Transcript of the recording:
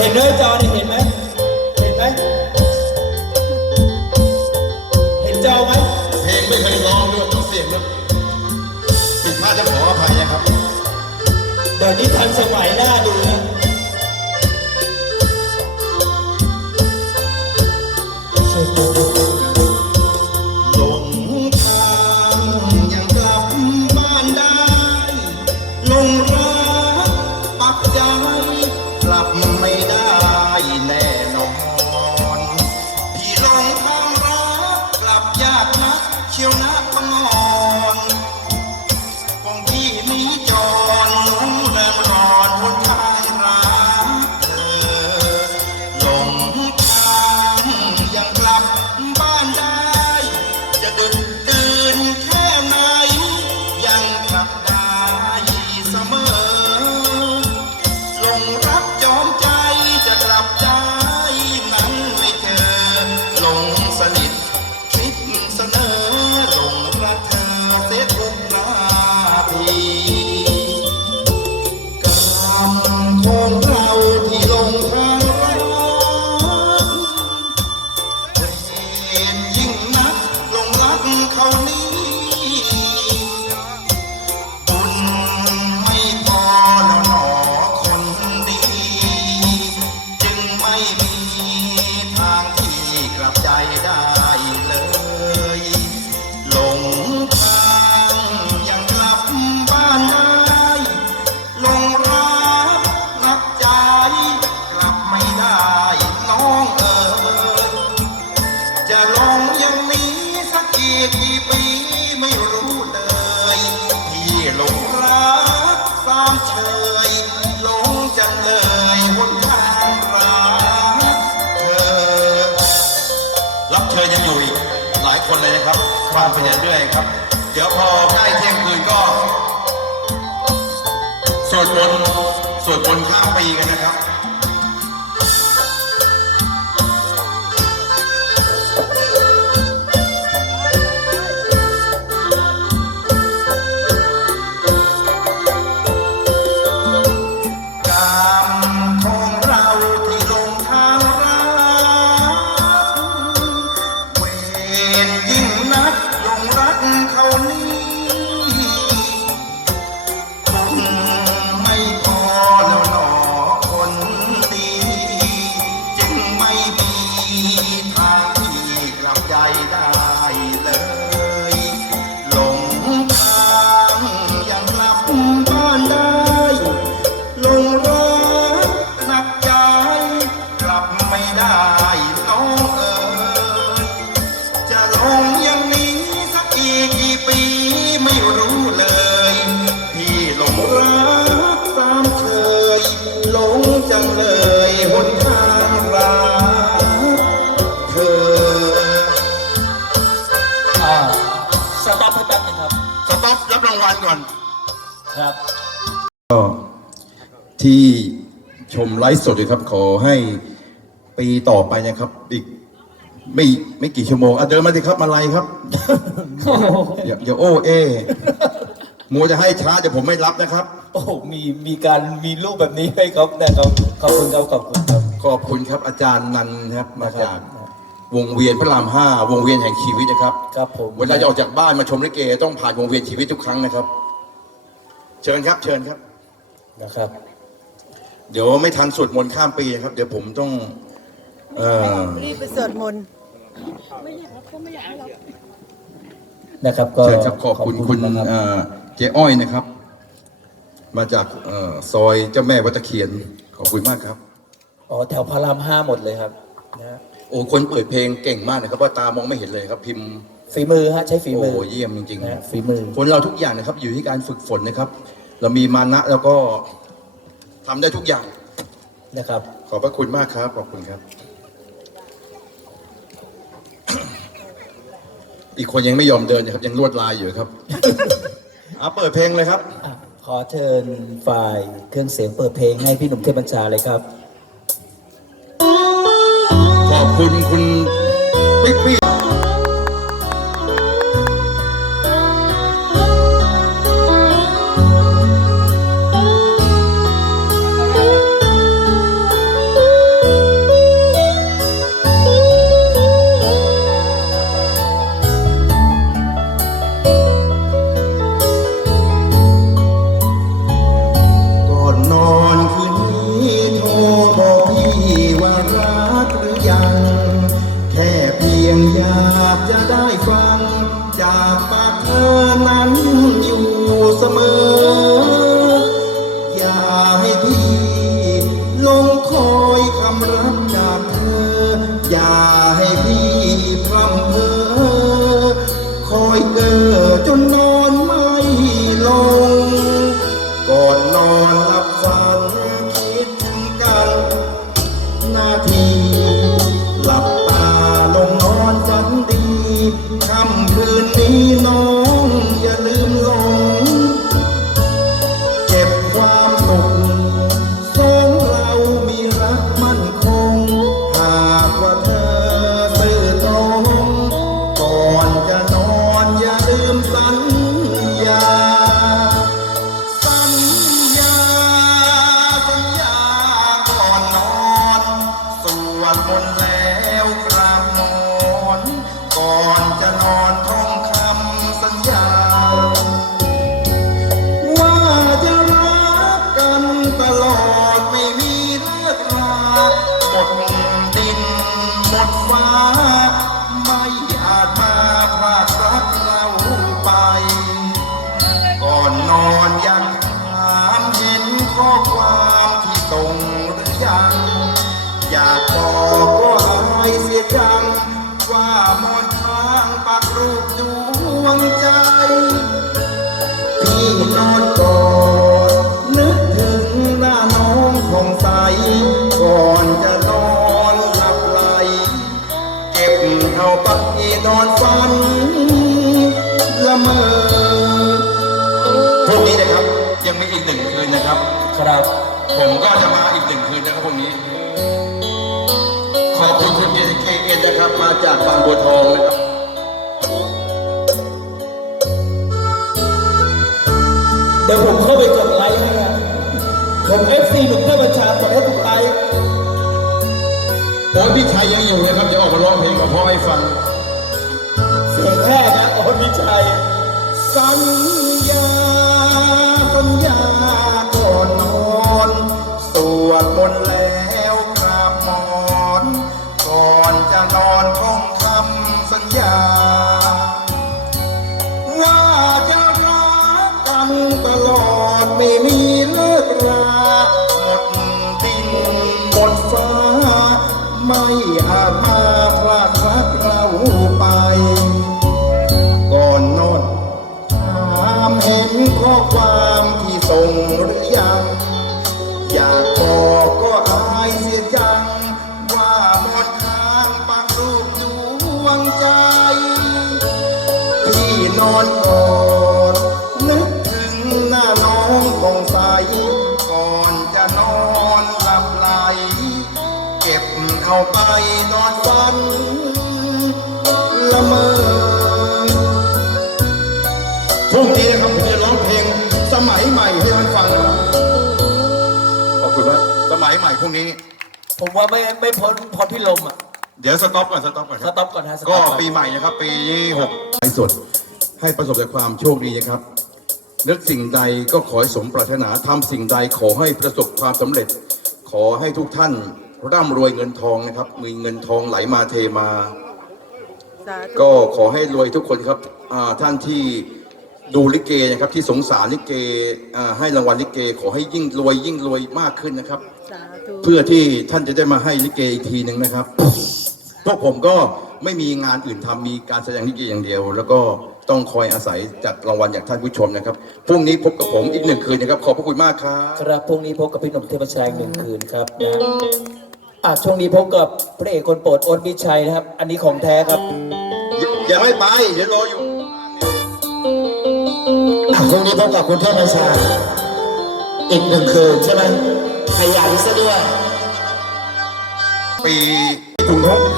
เห็นด้วยจอนี่เห็นไหม เห็นไหม เห็นจอไหม เพลงไม่เคยร้องด้วยต้องเสียงนะผิดพลาดจะขออภัยนะครับเดี๋ยวนี้ทันสมัยหน้าดูนะห นะพังงอ กี่ปีไม่รู้เลยพี่หลงรักสามเชยหลงจังเลยหนทางรักเธอรับเชิญยังอยู่อีกหลายคนเลยนะครับฟังไปเรื่อยๆครับ เดี๋ยวพอใกล้เที่ยงคืนก็สวดมนต์สวดมนต์ข้ามปีกันนะครับ รับรางวัลก่อน ครับก็ที่ชมไลฟ์สดเลยครับ ขอให้ปีต่อไปนะครับ อีกไม่ไม่กี่ชั่วโมงอะเดินมาสิครับมาไลฟ์ครับ อย่าอย่าโอ้เอมัวจะให้ช้าเดี๋ยวผมไม่รับนะครับ โอ้โหมีมีการมีรูปแบบนี้ให้ครับนะครับขอบคุณครับขอบคุณครับ ขอบคุณครับอาจารย์นันนะครับมาจาก วงเวียนพระรามห้าวงเวียนแห่งชีวิตนะครับ ครับผมเวลาจะออกจากบ้านมาชมลิเกต้องผ่านวงเวียนชีวิตทุกครั้งนะครับ เชิญครับ เชิญครับ นะครับ เดี๋ยวไม่ทันสวดมนต์ข้ามปีนะครับ เดี๋ยวผมต้อง เอ่อรีบไปสวดมนต์นะครับ ก็เชิญครับขอบคุณคุณนะครับเอ่อเจ๊อ้อยนะครับ มาจากเอ่อซอยเจ้าแม่วัดตะเคียน ขอบคุณมากครับ อ๋อแถวพระรามห้าหมดเลยครับนะฮะ โอ้คนเปิดเพลงเก่งมากนะครับว่าตามองไม่เห็นเลยครับ พิมพ์ฝีมือฮะใช้ฝีโอ้มือเยี่ยมจริงนะฮะฝีมือๆคนเราทุกอย่างนะครับ อยู่ที่การฝึกฝนนะครับ เรามีมานะแล้วก็ทำได้ทุกอย่าง นะครับ ขอบพระคุณมากครับ ขอบคุณครับ อีกคนยังไม่ยอมเดินนะครับ ยังลวดลายอยู่ครับ เอาเปิดเพลงเลยครับ อะขอเชิญฝ่ายเครื่องเสียงเปิดเพลงให้พี่หนุ่มเทพบัญชาเลยครับ ออย่า หรือยัง อยากบอกก็อายเสียจัง ว่ามอนค้างปักรูปดวงใจ พี่นอนกอดนึกถึงหน้าน้องผ่องใส ก่อนจะนอนหลับไหล เก็บเอาปักกีนอนฝันละเมอพรุ่งนี้นะครับยังมีอีกหนึ่งคืนนะครับ ครับ ผมก็จะมาอีกหนึ่งคืนนะครับพรุ่งนี้ ขอบคุณคุณเจเคเอ็นนะครับ มาจากบางบัวทองนะครับเดี๋ยวผมเข้าไปกดไลค์ให้ครับผมเอฟซีหนุ่มเทพบัญชากดให้ถูกไลค์โอ้ยพี่ชัยยังอยู่นะครับเดี๋ยวออกมาร้องเพลงกับพ่อให้ฟัง เสียงแค่นะโอ้พี่ชัยสัญญา อาจมาพลาดรักเราไป ก่อนนอนถามเห็นข้อความที่ส่งหรือยัง อยากบอกก็อายเสียจัง ว่าหมดทางปักรูปดวงใจพี่นอนกอด สมัยใหม่พรุ่งนี้ ผมว่าไม่ไม่พ้นพอพี่ลมอะ เดี๋ยวสต็อปก่อนสต็อปก่อนสครับ ต็อปก่อนฮะสก็ต็อปอน ปีใหม่นะครับ ปีนี้หกในสุดให้ประสบแต่ความโชคดีนะครับ นึกสิ่งใดก็ขอให้สมปรารถนาทำสิ่งใดขอให้ประสบความสำเร็จ ขอให้ทุกท่านร่ำรวยเงินทองนะครับ มีเงินทองไหลมาเทมา สาธุ ก็ขอให้รวยทุกคนครับอ่าท่านที่ดูลิเกนะครับ ที่สงสารลิเกอ่าให้รางวัลลิเก ขอให้ยิ่งรวยยิ่งรวยมากขึ้นนะครับ สาธุ เพื่อที่ท่านจะได้มาให้ลิเกอีกทีหนึ่งนะครับ พวกผมก็ไม่มีงานอื่นทำมีการแสดงลิเกอย่างเดียว แล้วก็ต้องคอยอาศัยจัดรางวัลจากท่านผู้ชมนะครับพรุ่งนี้พบกับผมอีกหนึ่งคืนนะครับขอบพระคุณมากครับครับพรุ่งนี้พบกับพี่หนุ่มเทพชัยหนึ่งคืนครับนะอะช่วงนี้พบกับพระเอกคนโปรดโอ๊ตมิชัยนะครับ อันนี้ของแท้ครับ อย่าไม่ไปเดี๋ยวรออยู่อะพรุ่งนี้พบกับคุณเทพบัญชาอีกหนึ่งคืนใช่ไหม ขยันซะด้วย ปีถุงทอ